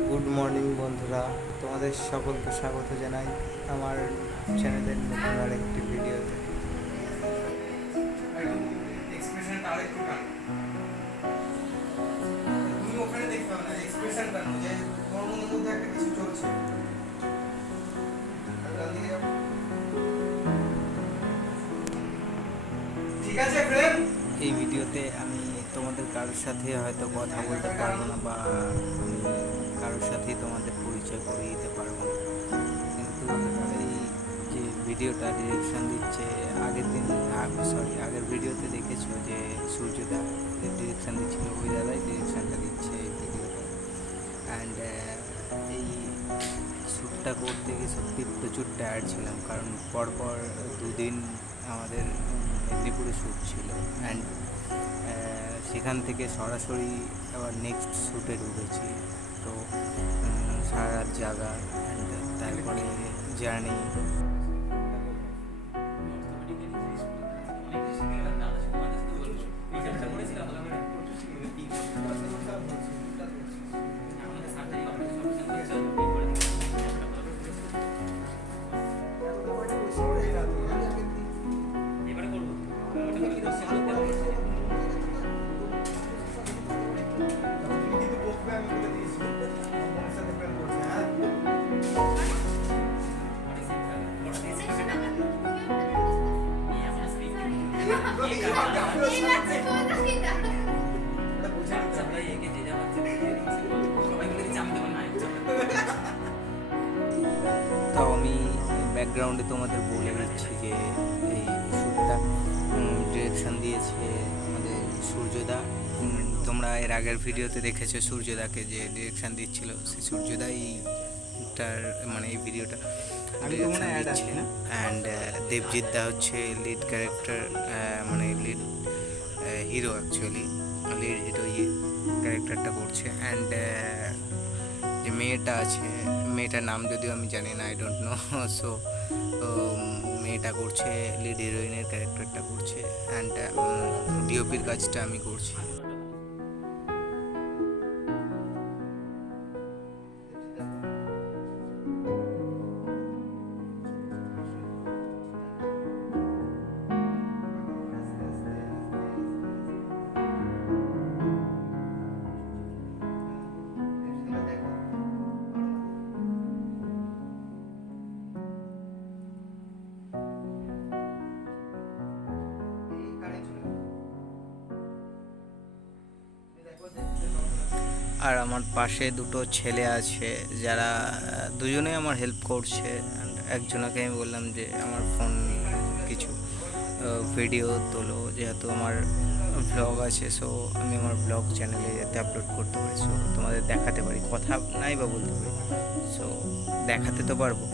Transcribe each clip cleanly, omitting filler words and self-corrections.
Good morning বন্ধুরা, তোমাদের সকলকে স্বাগত জানাই আমার চ্যানেলের নতুন আরেকটি ভিডিওতে। এই ভিডিওতে আমি তোমাদের কারোর সাথে হয়তো কথা বলতে পারবো না, বা আমি কারোর সাথেই তোমাদের পরিচয় করিয়ে দিতে পারবো না, কিন্তু এই যে ভিডিওটা ডিরেকশন দিচ্ছে আগের ভিডিওতে দেখেছো যে সূর্যদা ডিরেকশন দিচ্ছিল, ওই দাদাই ডিরেকশনটা দিচ্ছে এই ভিডিওটা। অ্যান্ড এই শ্যুটটা করতে গিয়ে সত্যি প্রচুর টায়ার্ড ছিলাম, কারণ পরপর দুদিন আমাদের মেদিনীপুরে শ্যুট ছিল। অ্যান্ড সেখান থেকে সরাসরি আবার নেক্সট শ্যুটে ঢুকেছি। তো সারা রাত জাগা, অ্যান্ড তারপরে জার্নি। তাও আমি ব্যাকগ্রাউন্ডে তোমাদের বলে দিচ্ছি যে এই শ্যুটটা ডিরেকশন দিয়েছে আমাদের সূর্যদা। তোমরা এর আগের ভিডিওতে দেখেছো সূর্যদাকে যে ডিরেকশন দিচ্ছিল, সেই সূর্যদাই তার মানে এই ভিডিওটা ডিরেকশন দিচ্ছে। অ্যান্ড দেবজিৎ দা হচ্ছে লিড ক্যারেক্টার, মানে lead hero, actually lead hero ক্যারেক্টারটা করছে। অ্যান্ড যে মেয়েটা আছে, মেয়েটার নাম যদিও আমি জানি না, আই ডোন্ট নো। সো মেয়েটা করছে, লিড হিরোইনের ক্যারেক্টারটা করছে। অ্যান্ড ডিওপির কাজটা আমি করছি। আর আমার পাশে দুটো ছেলে আছে যারা দুজনেই আমার হেল্প করছে। একজনকে আমি বললাম যে আমার ফোন কিছু ভিডিও তোলো, যেহেতু আমার ব্লগ আছে, সো আমি আমার ব্লগ চ্যানেলে যাতে আপলোড করতে পারি, সো তোমাদের দেখাতে পারি, কথা নাই বা বলতে পারি, সো দেখাতে তো পারবো।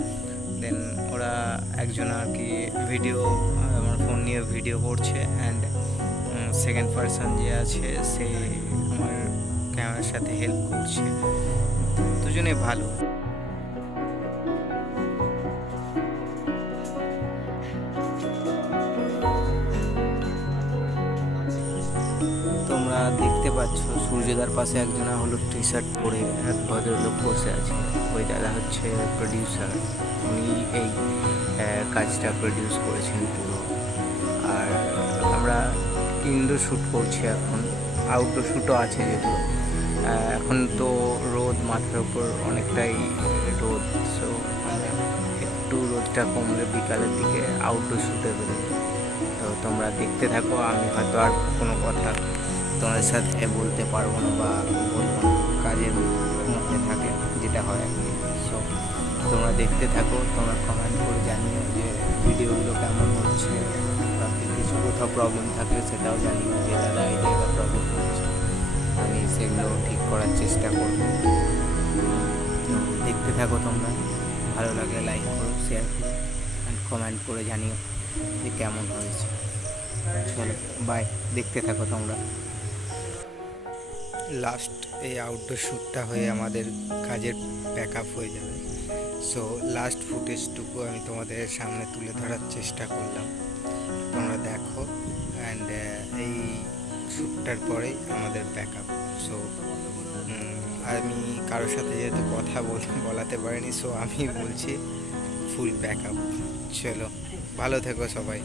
দেন ওরা একজন আর কি ভিডিও, আমার ফোন নিয়ে ভিডিও করছে। অ্যান্ড সেকেন্ড পারসন যে আছে সে আমার ক্যামেরার সাথে হেল্প করছে। দুজনে ভালো। তোমরা দেখতে পাচ্ছ সূর্যদার পাশে একজনা হলুদ টি শার্ট পরে এক ভদ্রলোক বসে আছে, ওই দাদা হচ্ছে প্রডিউসার, উনি এই কাজটা প্রডিউস করেছেন পুরো। আর আমরা ইনডোর শ্যুট করছি এখন, আউটডোর শ্যুটও আছে যদিও। এখন তো রোদ, মাথার উপর অনেকটাই রোদ, সো একটু রোদটা কমলে বিকালের দিকে আউটডোর শ্যুটে বেরোবে। তো তোমরা দেখতে থাকো। আমি হয়তো আর কোনো কথা তোমাদের সাথে বলতে পারবো না বা বলবো না, কাজের মধ্যে থাকে যেটা হয় আর কি। সো তোমরা দেখতে থাকো, তোমরা কমেন্ট করে জানিও যে ভিডিওগুলো কেমন হচ্ছে, বা কিছু কোথাও প্রবলেম থাকলে সেটাও জানিও যে দাদা এই জায়গায় প্রবলেম হচ্ছে, আমি সেগুলো ঠিক করার চেষ্টা করব। তো দেখতে থাকো তোমরা, ভালো লাগলে লাইক করো, শেয়ার করো, অ্যান্ড কমেন্ট করে জানিও যে কেমন হয়েছে। চলো বাই, দেখতে থাকো তোমরা। লাস্ট এই আউটডোর শ্যুটটা হয়ে আমাদের কাজের প্যাক আপ হয়ে যাবে, সো লাস্ট ফুটেজটুকু আমি তোমাদের সামনে তুলে ধরার চেষ্টা করলাম, তোমরা দেখো। অ্যান্ড এই শ্যুটটার পরেই আমাদের প্যাক আপ। সো আমি কারোর সাথে যেহেতু কথা বলাতে পারিনি, সো আমি বলছি ফুল প্যাক আপ। চলো, ভালো থেকো সবাই।